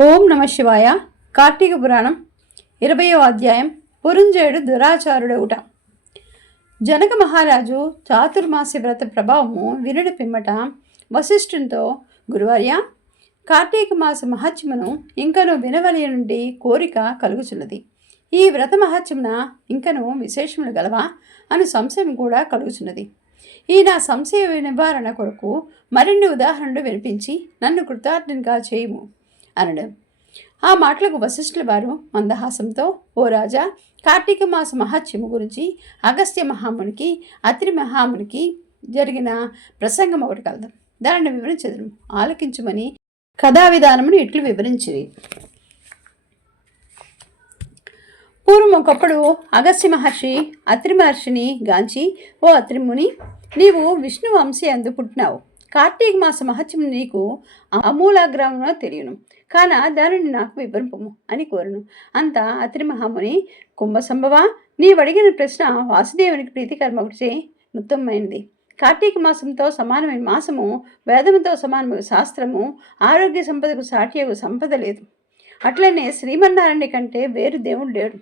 ఓం నమ శివాయ. కార్తీక పురాణం ఇరవయో అధ్యాయం పురుంజేడు దురాచారుడవుట. జనక మహారాజు చాతుర్మాసి వ్రత ప్రభావము వినుడి పిమ్మట వశిష్ఠునితో గురువర్య కార్తీక మాస మహత్యమును ఇంకను వినవలి నుండి కోరిక కలుగుచున్నది. ఈ వ్రత మహత్యమున ఇంకను విశేషములు గలవా? అని సంశయం కూడా కలుగుచున్నది. ఈ నా సంశయ నివారణ కొరకు మరిన్ని ఉదాహరణలు వినిపించి నన్ను కృతార్థంగా చేయుము. అనడం. ఆ మాటలకు వశిష్ఠుల వారు మందహాసంతో ఓ రాజా కార్తీక మాస మహత్యము గురించి అగస్త్య మహామునికి అత్రి మహామునికి జరిగిన ప్రసంగం ఒకటి కలదు దానిని వివరించదు ఆలకించుమని కథా విధానమును ఇట్లు వివరించింది పూర్వం ఒకప్పుడు అగస్త్య మహర్షి అత్రి మహర్షిని గాంచి ఓ అత్రిముని నీవు విష్ణు వంశీ అందు పుట్టినావు. కార్తీక మాస మహత్యం నీకు అమూలాగ్రామంలో తెలియను. కాన దానిని నాకు వివరింపము అని కోరను. అంత అత్రి మహాముని కుంభసంభవ నీవు అడిగిన ప్రశ్న వాసుదేవునికి ప్రీతికర్మ ఒకటి ఉత్తమమైనది కార్తీక మాసంతో సమానమైన మాసము వేదముతో సమానమైన శాస్త్రము ఆరోగ్య సంపదకు సాటియగు సంపద లేదు. అట్లనే శ్రీమన్నారాయణ కంటే వేరు దేవుడు లేడు.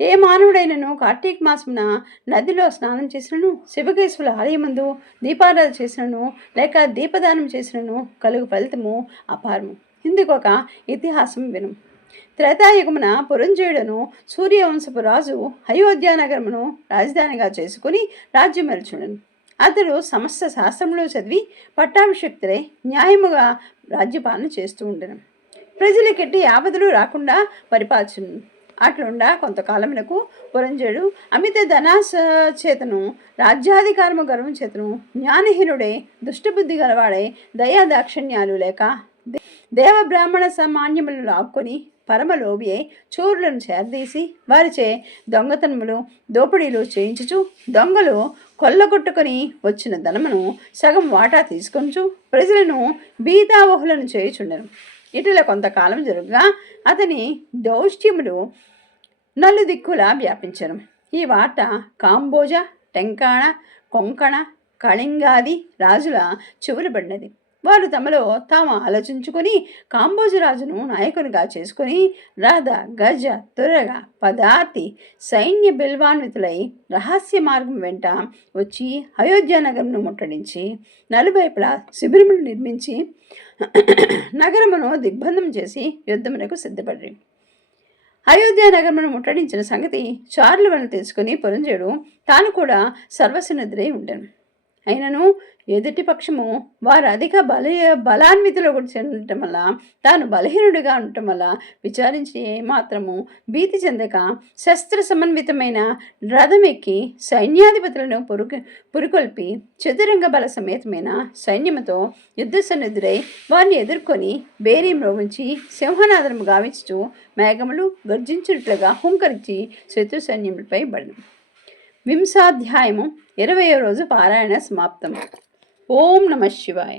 ఏ మానవుడైనను కార్తీక మాసమున నదిలో స్నానం చేసినను శివకేశ్వరుల ఆలయమందు దీపారాధన చేసినను లేక దీపదానం చేసినను కలుగు ఫలితము అపారము. ఇందుకొక ఇతిహాసం విను. త్రేతాయుగమున పురంజయుడను సూర్యవంశపు రాజు అయోధ్య నగరమును రాజధానిగా చేసుకుని రాజ్యమెలుచుడను అతడు సమస్త శాస్త్రంలో చదివి పట్టాభిషక్తులై న్యాయముగా రాజ్యపాలన చేస్తూ ఉండను. ప్రజలకెట్టి ఆపదలు రాకుండా పరిపాల్చును. అట్లుండా కొంతకాలమునకు పురంజయుడు అమిత ధనాస చేతను రాజ్యాధికారము గర్వం చేతను జ్ఞానహీనుడే దుష్టబుద్ధి గలవాడే దయా దాక్షిణ్యాలు లేక దేవబ్రాహ్మణ దేవ బ్రాహ్మణ సామాన్యములు లాక్కొని పరమలోభి అయి చోరులను చేరదీసి వారిచే దొంగతనములు దోపిడీలు చేయించుచు దొంగలు కొల్లగొట్టుకొని వచ్చిన ధనమును సగం వాటా తీసుకొంచు ప్రజలను బీతావహులను చేయుచుండెను. ఇటుల కొంతకాలం జరుగుగా అతని దౌష్ట్యములు నలుదిక్కులా వ్యాపించను. ఈ వార్త కాంబోజ టెంకాణ కొంకణ కళింగాది రాజుల చెవులు పడినది. వారు తమలో తాము ఆలోచించుకొని కాంబోజు రాజును నాయకునిగా చేసుకొని రథ గజ తురగ పదాతి సైన్య బిల్వాన్వితులై రహస్య మార్గం వెంట వచ్చి అయోధ్య నగరంను ముట్టడించి నలువైపులా శిబిరములు నిర్మించి నగరమును దిగ్బంధం చేసి యుద్ధమునకు సిద్ధపడి అయోధ్య నగరమును ముట్టడించిన సంగతి చార్లు వలన తెలుసుకుని పురంజయుడు తాను కూడా సర్వసన్నద్ధుడై ఉండను. అయినను ఎదుటి పక్షము వారు అధిక బల బలాన్వితులు ఉండటం వల్ల తాను బలహీనుడిగా ఉండటం వల్ల విచారించి ఏమాత్రము భీతి చెందక శస్త్ర సమన్వితమైన రథమెక్కి సైన్యాధిపతులను పురుకు పురుకొల్పి చతురంగ బల సమేతమైన సైన్యముతో యుద్ధ సన్నిధులై వారిని ఎదుర్కొని బేరీ మ్రోగించి సింహనాదనము గావించుచు మేఘములు గర్జించినట్లుగా హుంకరించి శత్రు సైన్యములపై పడను వింశాధ్యాయము ఇరవై రోజు పారాయణ సమాప్తం. ఓం నమ శివాయ.